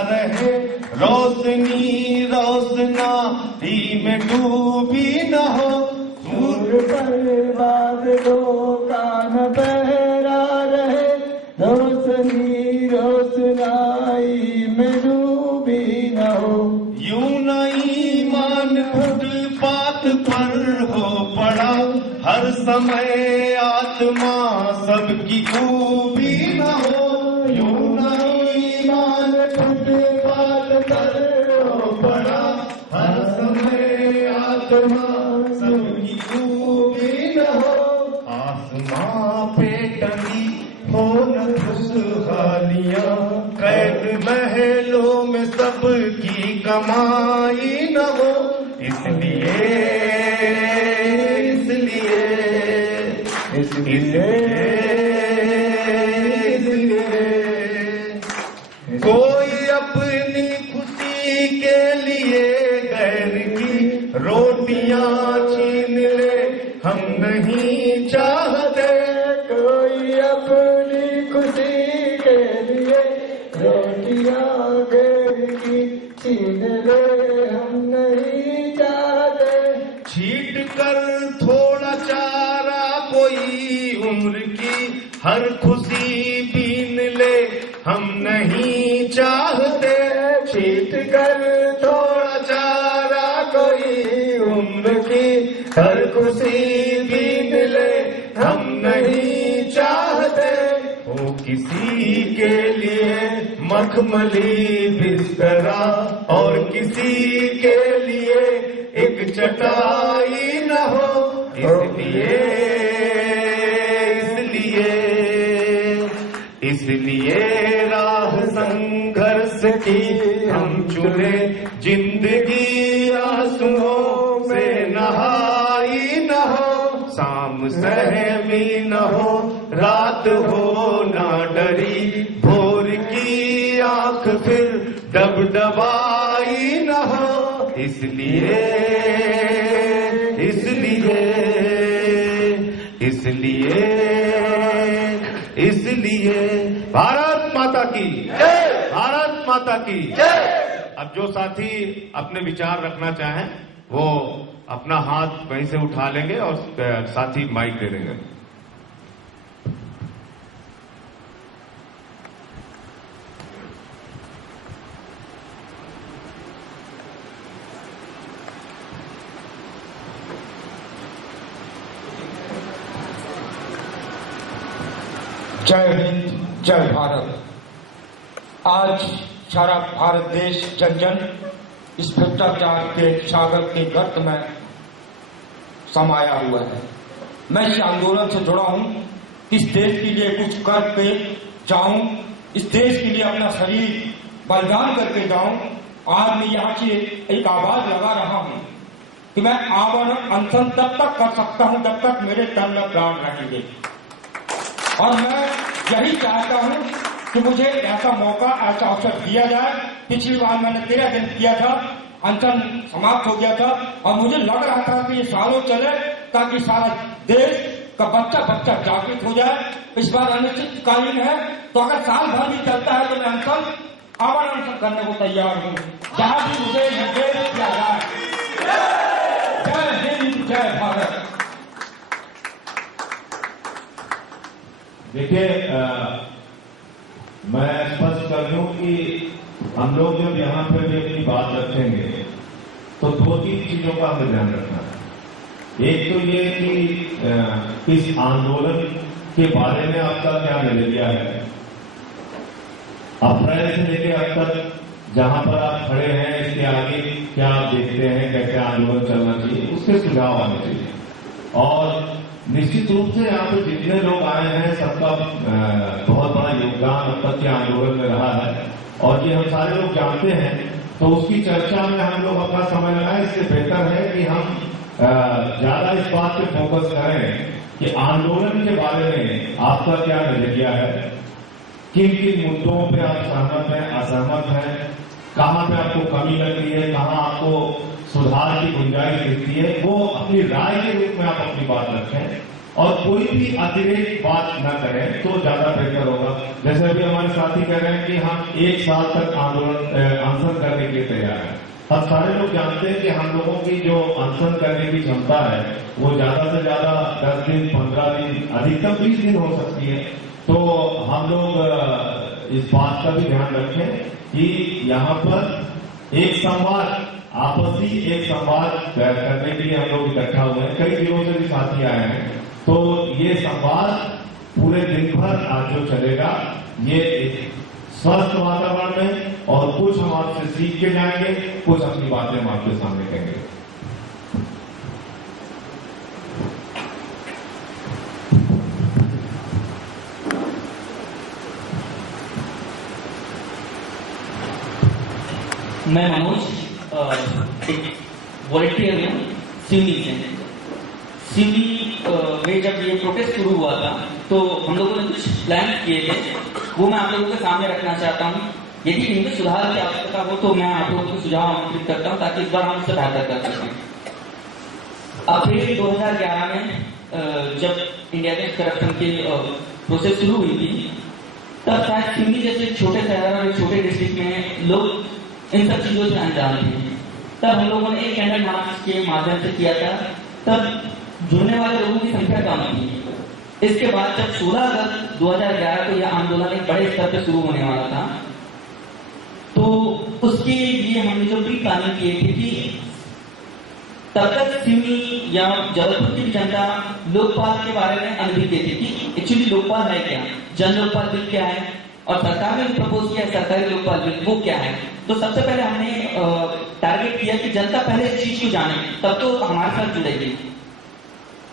रहे रोशनी रोशनाई में डूबी न हो। सूर पर बादलों का न पहरा रहे रोशनी रोशनाई में डूबी न हो। यूं न ईमान फुटपाथ पर हो पड़ा हर समय आत्मा सबकी खूबी न हो। यूं न ईमान फुटपाथ पर हो पड़ा हर समय आत्मा सबकी खूबी न हो। आसमां पे टंगी हो न खुशहालियां कैद महलों में सबकी कमाई न हो। इसलिए कोई अपनी खुशी के लिए गैर की रोटियां छीन ले हम नहीं चाहते। कोई अपनी खुशी के लिए रोटियां गैर की छीन ले हम नहीं चाहते। छीट कर थोड़ा चारा कोई उम्र की हर खुशी बीन ले हम नहीं चाहते। छीट कर थोड़ा चारा कोई उम्र की हर खुशी बीन ले हम नहीं चाहते। हो किसी के लिए मखमली बिस्तरा और किसी के लिए एक चटाई न हो। इसलिए राह संघर्ष की हम चुने जिंदगी आंसुओं से नहाई न हो। शाम सहमी न हो रात हो ना डरी भोर की आंख फिर डबडबाई न हो। इसलिए भारत माता की जय, भारत माता की जय। अब जो साथी अपने विचार रखना चाहें वो अपना हाथ कहीं से उठा लेंगे और साथी माइक दे देंगे। जय हिंद जय भारत। आज सारा भारत देश जन जन इस भ्रष्टाचार के सागर के गर्त में समाया हुआ है। मैं इस आंदोलन से जुड़ा हूं, इस देश के लिए कुछ करके जाऊं, इस देश के लिए अपना शरीर बलिदान करके जाऊं। आज मैं यहाँ से एक आवाज लगा रहा हूं कि मैं आमरण अनशन तब तक कर सकता हूं जब तक मेरे तन में प्राण रहेंगे। और मैं यही चाहता हूं कि मुझे ऐसा मौका, ऐसा अवसर दिया जाए। पिछली बार मैंने 13 दिन किया था, अनशन समाप्त हो गया था और मुझे लग रहा था कि ये सालों चले ताकि सारा देश का बच्चा बच्चा जागृत हो जाए। इस बार अनिश्चितकालीन है तो अगर साल भर भी चलता है तो मैं आमरण अनशन करने को तैयार हूँ, जहां भी मुझे निर्देश किया जाए। जय हिंद जय भारत। देखिए, मैं स्पष्ट कर दूं कि हम लोग जब यहाँ पे भी अपनी बात रखेंगे तो 2-3 चीजों का हमें ध्यान रखना है। एक तो ये कि इस आंदोलन के बारे में आपका क्या नजरिया है। अप्रैल से लेकर अब तक जहां पर आप खड़े हैं, इसके आगे क्या आप देखते हैं, कैसे आंदोलन चलना चाहिए, उसके सुझाव आने चाहिए। और निश्चित रूप से यहाँ पे जितने लोग आए हैं सबका बहुत बड़ा योगदान अब तक के आंदोलन में रहा है और ये हम सारे लोग जानते हैं। तो उसकी चर्चा में हम लोग अपना समय लगाएं। इससे बेहतर है कि हम ज्यादा इस बात पे फोकस करें कि आंदोलन के बारे में आपका क्या नजरिया है, किन किन मुद्दों पे आप सहमत हैं, असहमत हैं, कहाँ पे आपको कमी लग रही है, कहाँ आपको सुधार की गुंजाइश दिखती है। वो अपनी राय के रूप में आप अपनी बात रखें और कोई भी अतिरिक्त बात न करें तो ज्यादा बेहतर होगा। जैसे अभी हमारे साथी कह रहे हैं कि हम 1 साल तक अनशन करने के लिए तैयार हैं। अब सारे लोग जानते हैं कि हम लोगों की जो अनशन करने की क्षमता है वो ज्यादा से ज्यादा 10 दिन, 15 दिन, अधिकतम 20 दिन हो सकती है। तो हम लोग इस बात का भी ध्यान रखें कि यहाँ पर एक संवाद, आपसी एक संवाद करने के लिए हम लोग इकट्ठा हुए हैं। कई दिनों से भी साथी आए हैं, तो ये संवाद पूरे दिन भर आज जो चलेगा ये एक स्वस्थ वातावरण में, और कुछ हम आपसे सीख के जाएंगे, कुछ अपनी बातें हम आपके सामने कहेंगे। मैं मनोज एक वॉलंटियर हूँ सिवनी से। सिवनी में जब ये प्रोटेस्ट शुरू हुआ था तो हम लोगों ने कुछ प्लान किए थे, वो मैं आप लोगों के सामने रखना चाहता हूँ। यदि इनमें सुधार की आवश्यकता हो तो मैं आप लोगों को सुझाव आमंत्रित करता हूँ ताकि इस बार हम इसे बेहतर कर सकें। अप्रैल 2011 में जब इंडिया अगेंस्ट करप्शन की प्रोसेस शुरू हुई थी, तब शायद सिवनी जैसे छोटे शहर और छोटे डिस्ट्रिक्ट में लोग इन सब चीजों से अनजान थे। तब हम लोगों ने एक कैंडल मार्च के माध्यम से किया था, तब जुड़ने वाले लोगों की संख्या कम थी। इसके बाद जब 16 अगस्त 2011 को यह आंदोलन एक बड़े स्तर पर शुरू होने वाला था, तो उसके लिए हमने जो प्री प्लानिंग किए थे कि तब तक सिवनी या जबलपुर की जनता लोकपाल के बारे में अनभिज्ञ थी कि एक्चुअली लोकपाल है क्या, जन लोकपाल बिल क्या है, और सरकार ने प्रपोज किया सरकारी लोकपाल बिल वो क्या है। तो सबसे पहले हमने टारगेट किया कि जनता पहले इस चीज को जाने, तब तो हमारे साथ जुड़ेगी।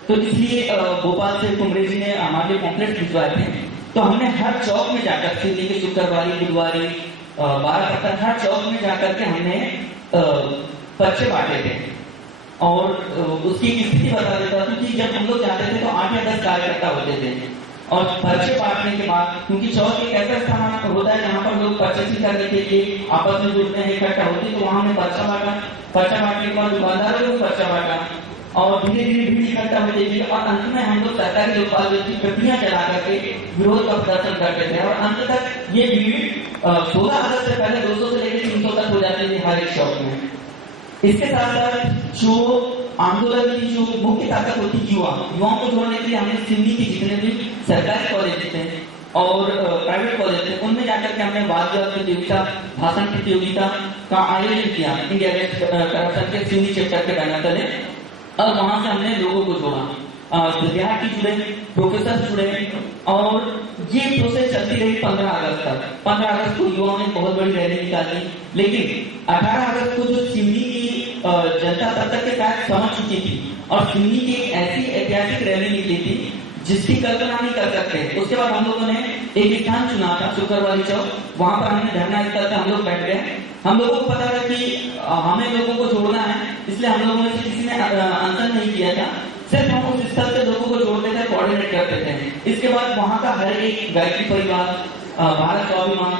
तो इसलिए भोपाल से कुमरे जी ने हमारे लिए पॉम्पलेट भिजवाए थे। तो हमने हर चौक में जाकर, सिवनी के शुक्रवारी, बुधवारी, 12 तक हर चौक में जाकर के हमने पर्चे बांटे थे। और उसकी स्थिति बता देता था कि जब हम लोग जाते थे तो 8 या 10 कार्यकर्ता होते थे, और पर्चे बांटने के बाद, क्योंकि चौक एक ऐसा स्थान होता है जहाँ पर लोग परचेसिंग करने के लिए आपस में जुड़ते हैं, इकट्ठा होते हैं, तो वहां हमने पर्चा बांटा। पर्चा बांटने के बाद दुकानदारों को पर्चा बांटा, और धीरे धीरे भीड़ इकट्ठा होती थी, और अंत में हम लोग सरकारी लोकपाल बिल की प्रतियां चला करके विरोध का प्रदर्शन करते थे। और अंत तक ये भीड़ 16 अगस्त से पहले 200 से लेकर 300 तक हो जाती थी हर एक चौक में। इसके साथ साथ जो आंदोलन की जो मुख्य ताकत होती युवाओं को जोड़ने के लिए हमने सिवनी के जितने भी सरकारी कॉलेज थे और प्राइवेट कॉलेज थे, उनमें जाकर के हमने वाद विवाद प्रतियोगिता, भाषण प्रतियोगिता का आयोजन किया इंडिया अगेंस्ट करप्शन के सिवनी चैप्टर के बैनर तले। और वहां से हमने लोगों को जोड़ा, विद्यार्थी जुड़े, प्रोफेसर जुड़े, और ये प्रोसेस चलती रही 15 अगस्त तक। 15 अगस्त को युवाओं ने बहुत बड़ी रैली निकाली, लेकिन 18 अगस्त को जो सिवनी की जनता तब तक के साथ समझ चुकी थी, और सिवनी की ऐसी ऐतिहासिक रैली निकली थी जिसकी कल्पना नहीं कर सकते। उसके बाद हम लोगों ने एक स्थान चुना था, शुक्रवारी चौक, वहां पर हमने धरना स्थल पे हम लोग बैठ गए। हम लोगों को पता था कि हमें लोगों को जोड़ना है, इसलिए हम लोगों में से किसी ने अनशन नहीं किया था, सिर्फ हम उस स्थल से लोगों को जोड़ते थे, कोऑर्डिनेट करते थे। इसके बाद वहां का हर एक गायत्री परिवार, भारत स्वाभिमान,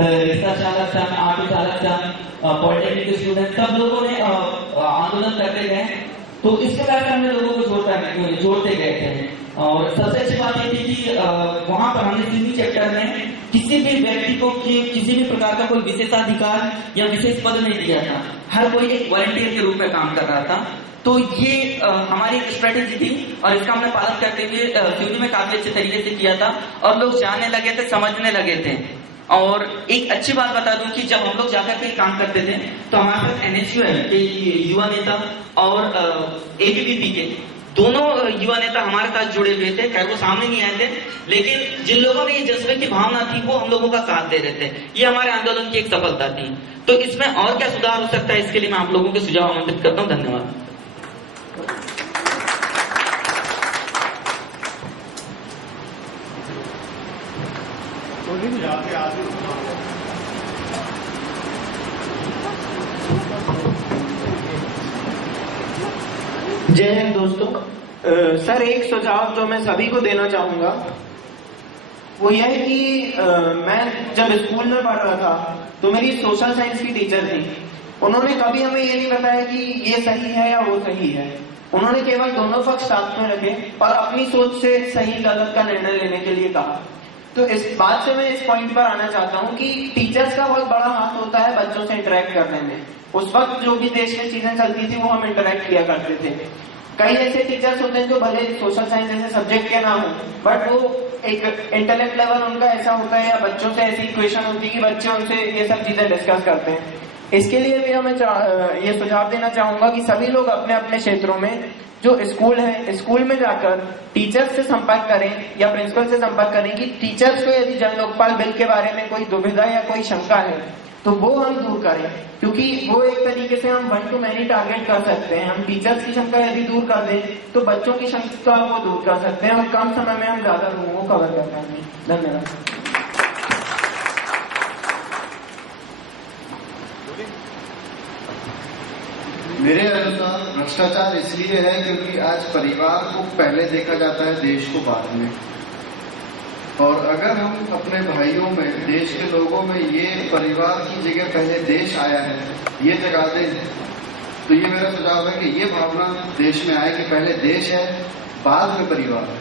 रिक्शा चालक संघ, ऑटो चालक संघ, पॉलिटेक्निक स्टूडेंट, सब लोगों ने आंदोलन करते गए। तो इसके बाद हमने लोगों को जोड़ते गए थे। और सबसे अच्छी बात ये थी कि वहां पर हमने सिवनी चैप्टर में किसी भी व्यक्ति को किसी भी प्रकार का कोई विशेषाधिकार या विशेष पद नहीं दिया था, हर कोई एक वॉलंटियर के रूप में काम कर रहा था। तो ये हमारी एक स्ट्रेटेजी थी, और इसका हमने पालन करते हुए सिवनी में काफी अच्छे तरीके से किया था, और लोग जानने लगे थे, समझने लगे थे। और एक अच्छी बात बता दूं कि जब हम लोग जाकर के काम करते थे तो हमारे साथ NSUM के युवा नेता और ABVP के दोनों युवा नेता हमारे साथ जुड़े हुए थे। खैर वो सामने नहीं आए थे, लेकिन जिन लोगों में ये जज्बे की भावना थी वो हम लोगों का साथ दे रहे थे। ये हमारे आंदोलन की एक सफलता थी। तो इसमें और क्या सुधार हो सकता है, इसके लिए मैं आप लोगों के सुझाव आमंत्रित करता हूँ। धन्यवाद। जय हिंद दोस्तों। सर, एक सुझाव जो मैं सभी को देना चाहूंगा वो यह है कि मैं जब स्कूल में पढ़ रहा था तो मेरी सोशल साइंस की टीचर थी। उन्होंने कभी हमें ये नहीं बताया कि ये सही है या वो सही है। उन्होंने केवल दोनों पक्ष साथ में रखे और अपनी सोच से सही गलत का निर्णय लेने के लिए कहा। तो इस बात से मैं इस पॉइंट पर आना चाहता हूँ कि टीचर्स का बहुत बड़ा हाथ होता है बच्चों से इंटरेक्ट करने में। उस वक्त जो भी देश में चीजें चलती थी वो हम इंटरेक्ट किया करते थे। कई ऐसे टीचर्स होते हैं जो भले सोशल साइंस जैसे सब्जेक्ट के ना हो, बट वो एक इंटेलेक्ट लेवल उनका ऐसा होता है या बच्चों से ऐसी इक्वेशन होती है कि बच्चे उनसे ये सब चीजें डिस्कस करते हैं। इसके लिए भी मैं ये सुझाव देना चाहूंगा कि सभी लोग अपने अपने क्षेत्रों में जो स्कूल है, स्कूल में जाकर टीचर्स से संपर्क करें या प्रिंसिपल से संपर्क करें कि टीचर्स को यदि जन लोकपाल बिल के बारे में कोई दुविधा या कोई शंका है तो वो हम दूर करें, क्योंकि वो एक तरीके से हम 1 to many टारगेट कर सकते हैं। हम टीचर्स की शंका यदि दूर कर दें तो बच्चों की शंका को दूर कर सकते हैं और कम समय में हम ज्यादा लोगों को कवर कर पाएंगे। धन्यवाद। मेरे अनुसार भ्रष्टाचार इसलिए है क्योंकि आज परिवार को पहले देखा जाता है, देश को बाद में। और अगर हम अपने भाइयों में, देश के लोगों में ये परिवार की जगह पहले देश आया है ये जगा दें, तो ये मेरा सुझाव है कि ये भावना देश में आए कि पहले देश है बाद में परिवार है।